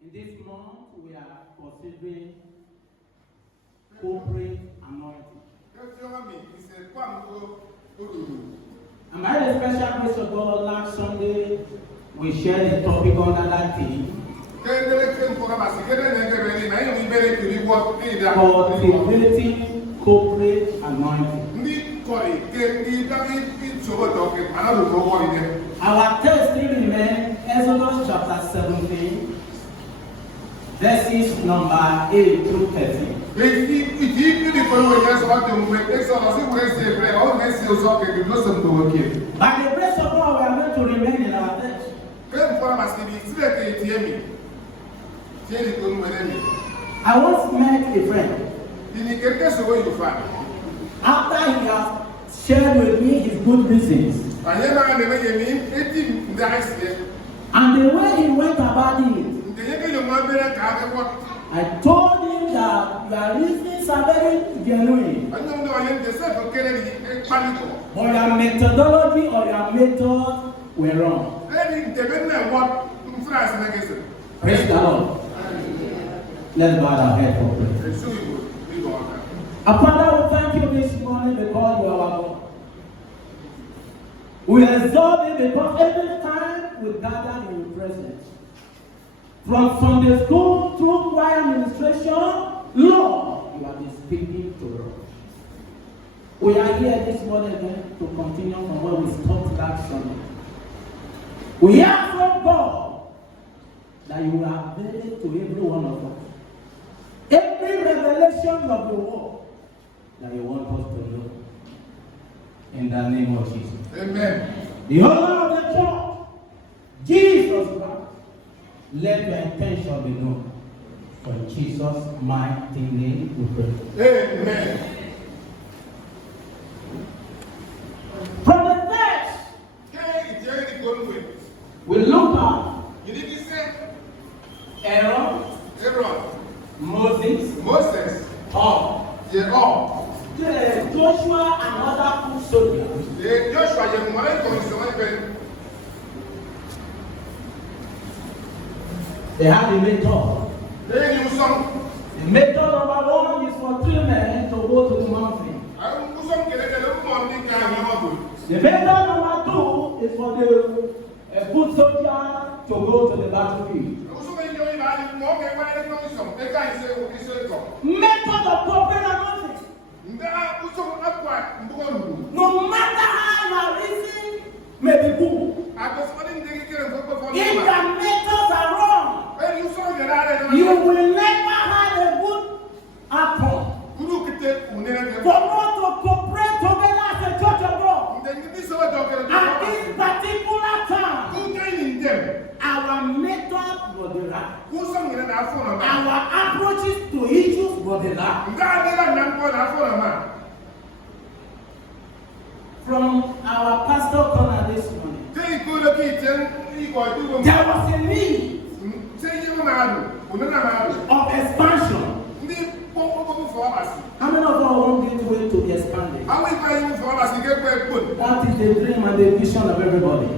In this month, we are considering corporate anointing. And by the special grace of God, last Sunday, we shared the topic under that theme. Cultivating corporate anointing. Our text still remains Exodus chapter 17, verses number 8 through 13. By the grace of God, we are going to remain in our text. I once met a friend. After he has shared with me his good reasons, and the way he went about it, I told him that your reasons are very genuine, but your methodology or your method were wrong. Praise the Lord. Let's bow our head for prayer. Our Father, we thank you this morning because you are our God. We exalt you because every time we gather in your presence, from Sunday school through choir administration, Lord, you have been speaking to us. We are here this morning again to continue from where we stopped last Sunday. We ask for God that you are available to every one of us. Every revelation of the word that you want us to know. In the name of Jesus. Amen. The honor of the church, Jesus Christ, let your intention be known. For in Jesus' mighty name we pray. Amen. From the text, we look at Aaron, Moses, Paul, Joshua and other good soldiers. They have a method. The method number one is for 3 men to go to the mountain. The method number 2 is for the good soldier to go to the battlefield. Method of corporate anointing. No matter how your reason may be good, if the methods are wrong, you will never have a good outcome. For us to cooperate together as a church of God, at this particular time, our method was the right. Our approaches to issues were the right. From our pastor corner this morning, there was a need of expansion. How many of us want this way to be expanded? That is the dream and the vision of everybody. A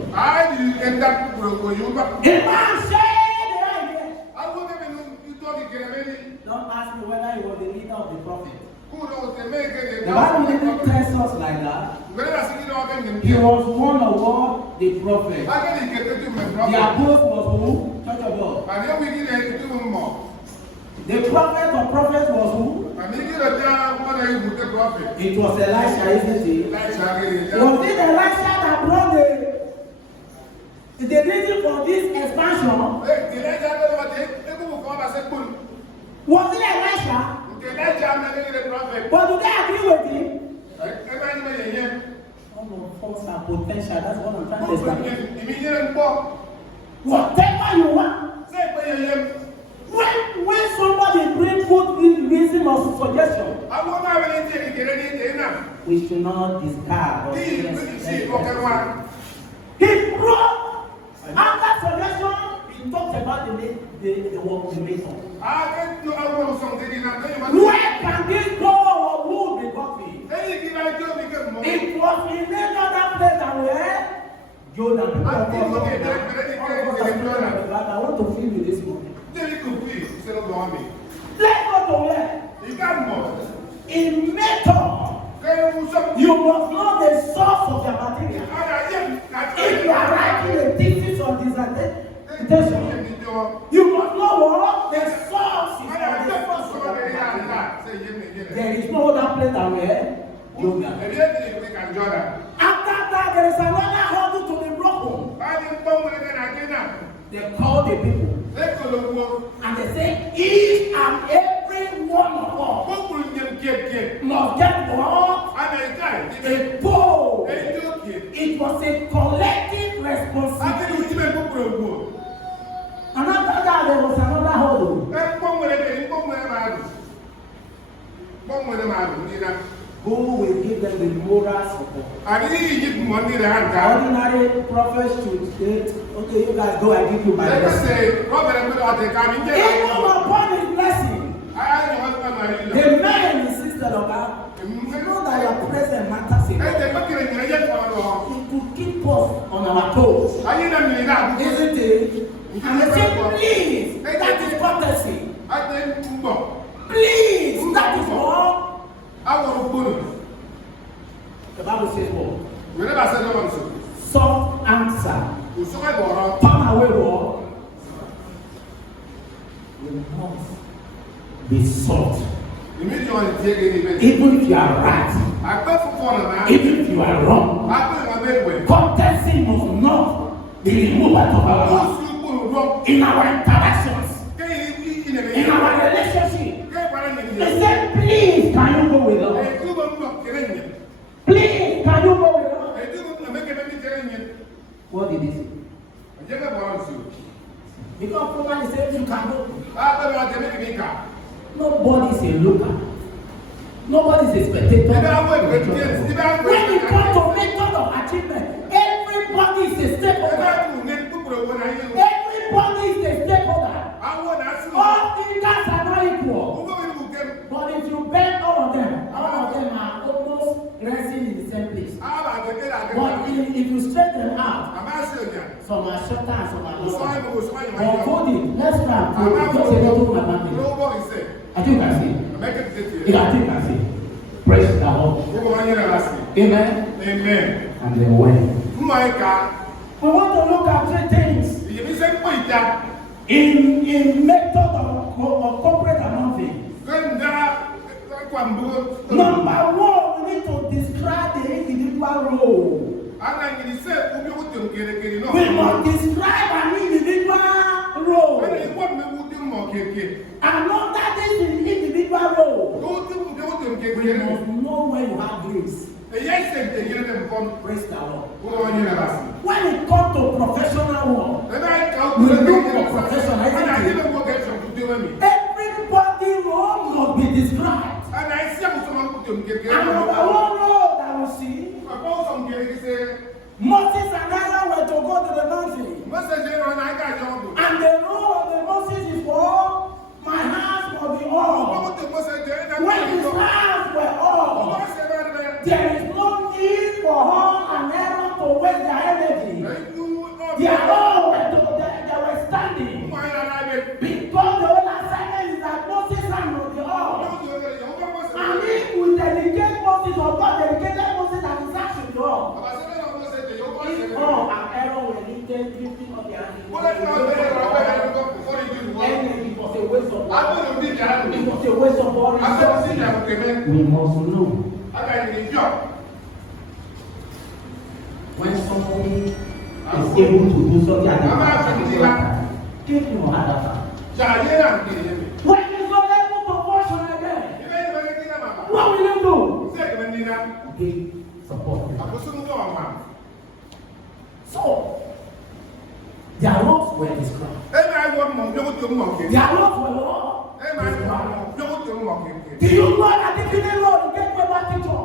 man shared the idea. Don't ask me whether he was the leader of the prophet. The Bible didn't test us like that. He was one of what? The prophet. The apostle was who? Church of God. The prophet or prophet was who? It was Elisha, isn't it? Was it Elisha that brought the reason for this expansion? Was it Elisha? But do they agree with him? All of us are potential. That's what I'm trying to establish. Whatever you want. When somebody brings good reason or suggestion, we should not discard. He brought after suggestion. He talked about the work of the mason. Where can this go or who be coffee? It was in another place than where Jordan. I want to feel you this morning. Let's go to where? In method, you must know the source of your material. If you are writing a thesis or dissertation, you must know what the source is. There is no other place than where yoga. After that, there is another hurdle to be broken. They call the people and they say, each and every one of us must get what? A pole. It was a collective responsibility. And after that, there was another hurdle. Who will give them the moral support? Ordinary prophets should say, okay, you guys go, I give you my blessing. Even upon his blessing, the men insisted on that. You know that your presence matters a lot. It could keep us on our toes. Isn't it? And they say, please, that is courtesy. Please, that is all. The Bible says what? Soft answer. Turn away what? You must be soft. Even if you are right, even if you are wrong, courtesy must not be removed out of our lives. In our interactions, in our relationship. They said, please, can you go with us? Please, can you go with us? What did he say? Because somebody said you can go. Nobody is a looker. Nobody is a spectator. When you come to method of achievement, everybody is a stakeholder. Everybody is a stakeholder. All thinkers are not equal. But if you bend all of them are almost resting in the same place. But if you straighten them out, some are shorter and some are longer. But Odey, let's try to just a little advantage. I think I see. Yeah, I think I see. Praise the Lord. Amen. Amen. And then when? We want to look at three things. In method of corporate announcing. Number one, we need to describe the individual role. We must describe an individual role. And not that this is individual role. We must know where you have grace. Praise the Lord. When it comes to professional work, we look for professionalism. Everybody role must be described. And number one role that we see, Moses and Aaron were to go to the mountain. And the role of the Moses is for my hands will be all. When his hands were all, there is no need for Horn and Aaron to waste their energy. They were standing. Because the whole assignment is that Moses and will be all. And if we dedicate Moses or God dedicated Moses and his action to all. If all and Aaron were needed lifting up their hands. It was a waste of water. It was a waste of water. We must know. When somebody is able to do something at a particular time, give him another time. When he's not able to function again, what will you do? Give support. So, their roles were described. Their roles were what? Do you know that if you didn't know to get better teacher?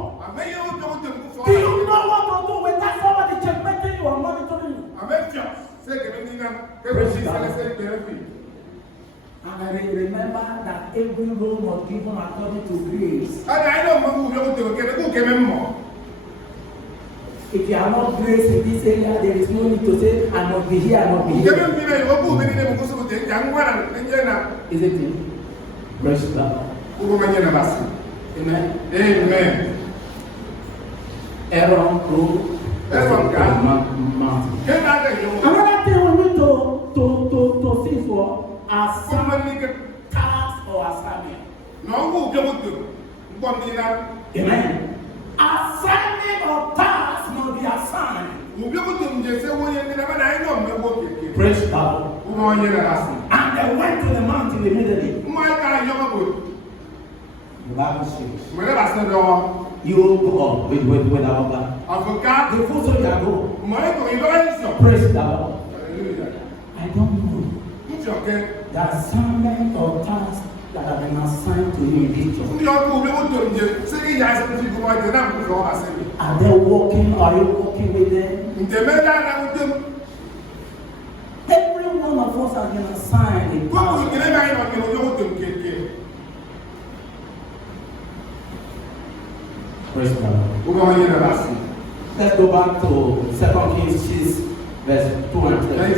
Do you know what to do when that somebody checkmating you or monitoring you? And I remember that every role was given according to grace. If you are not grace in this area, there is no need to say, I must be here, I must be here. Is it in? Praise God. Amen. Amen. Aaron grew mountain. Another thing we need to see is what? Assignment, task or assignment. Amen. Assignment or task must be assigned. Praise God. And they went to the mountain immediately. The Bible says, you go on with our God. The first soldier go. Praise God. I don't know the assignment or task that have been assigned to you in this church. Are they working? Are you working with them? Every one of us has been assigned a task. Praise God. Let's go back to 2 Kings 6, verse 2 and 3. It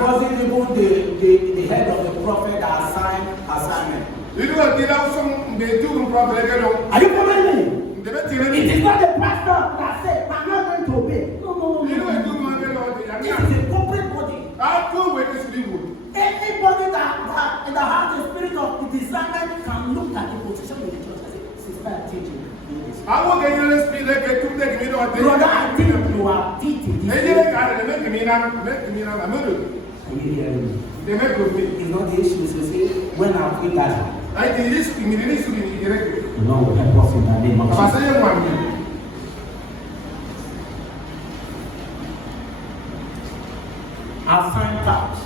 wasn't even the head of the prophet that assigned assignment. Are you following me? It is not the pastor that said, I'm not going to obey. No. This is a corporate body. Anybody that has the spirit of discernment can look at the position of the church and say, sister, teaching. Brother, I think you are teaching this. Are you hearing me? It's not the issue. So say, when I feel that, the Lord will help us in the name of Jesus. Assigned task.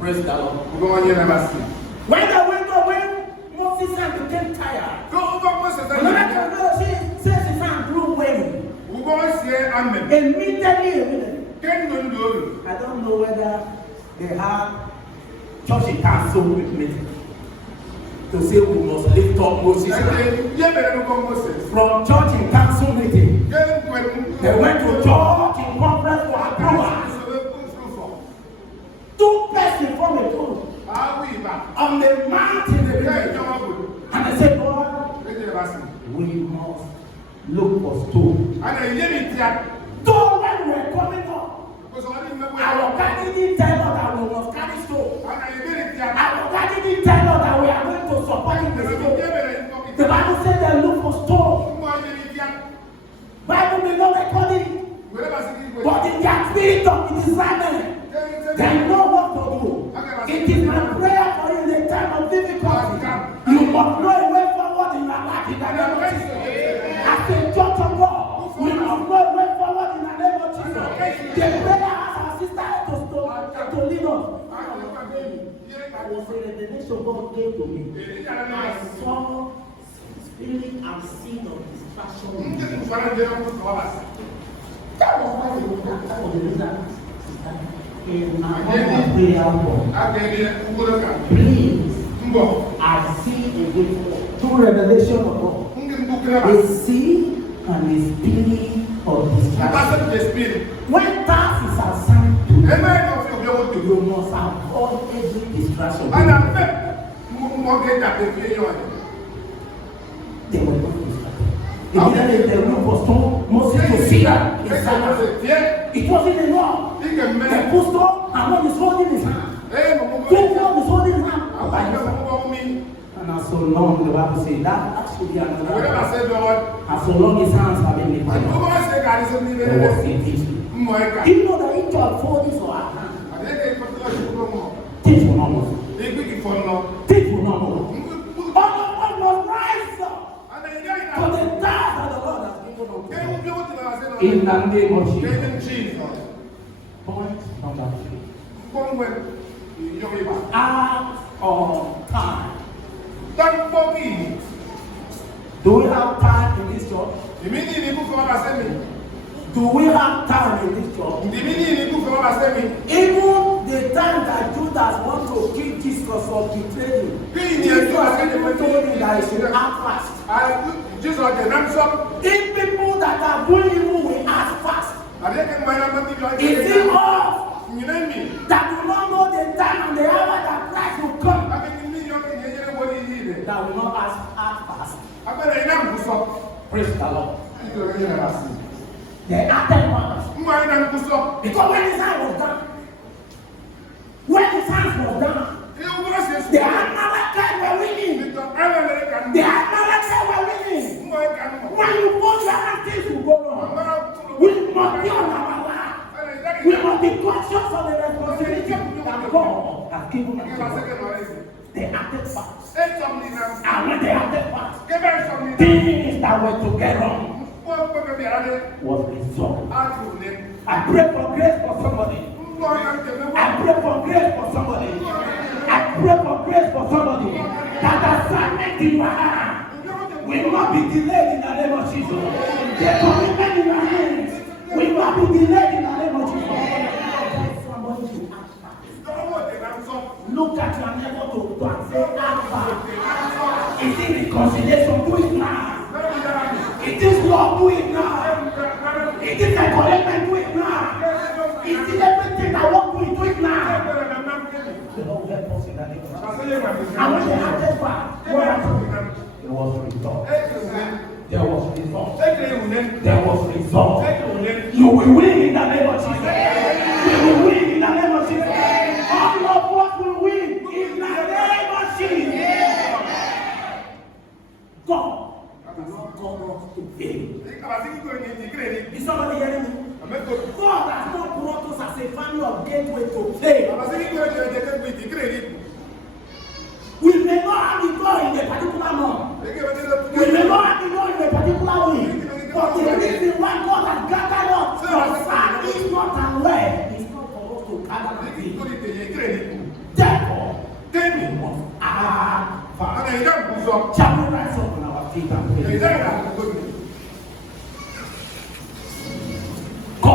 Praise the Lord. When they went away, Moses and became tired. Another says his hand grew weary. Immediately. I don't know whether they have church in council with meeting to say we must lift up Moses. From church in council meeting, they went to church in conference for approval. 2 persons from the throne on the mountain, and they said, God, we must look for stone. So when we were coming up, our God didn't tell us that we must carry stone. Our God didn't tell us that we are going to support in the stone. The Bible said they look for stone. Bible may not record it, but in their spirit of discernment, they know what to do. It is my prayer for you in the time of difficulty. You must know a way forward in your life in the name of Jesus. As a church of God, we must know a way forward in the name of Jesus. The prayer as our sister to lead us. I was a revelation God gave to me. I saw spirit and seed of distraction. That was why we were that was the reason. In my prayer book, please, I see a difference. Through revelation of God, a seed and a spirit of distraction. When task is assigned to you, you must avoid every distraction. They were not distracted. Immediately they looked for stone, Moses to see that in silence. It wasn't enough. They put stone, and one is holding his hand. Gabriel is holding his hand. And as so long, the Bible says that actually another. As so long his hands have been lifted up, there was a teaching. Do you know that each of 4 days for our hand? Things will not move. Things will not move. All must rise up for the task that the Lord has given unto you. In the name of Jesus. Point number 3. Act on time. Do we have time in this church? Do we have time in this church? Even the time that Judas wants to kill Jesus for betraying, Jesus told him that he should act fast. If people that are doing evil will act fast, Is it us that do not know the time and the hour that Christ will come? That will not ask fast. Praise the Lord. They acted fast. Because when his hand was done, the Amalekite were winning. The Amalekite were winning. When you put your hand, things will go wrong. We must be on our lap. We must be conscious of the responsibility that God has given us. They acted fast. And when they acted fast, things that were to get wrong was resolved. I pray for grace for somebody. I pray for grace for somebody. I pray for grace for somebody. That assignment in your hand will not be delayed in the name of Jesus. The commitment in your hands will not be delayed in the name of Jesus. Somebody to act fast. Look at your neighbor to and say, act fast. Is it reconciliation? Do it now. It is love, do it now. It is a commitment, do it now. It is everything that won't do it now. The Lord help us in the name of Jesus. And when they acted back, what happened? There was result. There was result. There was result. You will win in the name of Jesus. You will win in the name of Jesus. All of us will win in the name of Jesus. God does not call us to fail. Is somebody hearing me? God has not brought us as a family of gateway to fail. We may not have the door in a particular month. We may not have the door in a particular week. But the reason why God has gathered us from far east, north, and west is not for us to gather and be. Therefore, we must act fast. Shall we rise up on our feet and pray?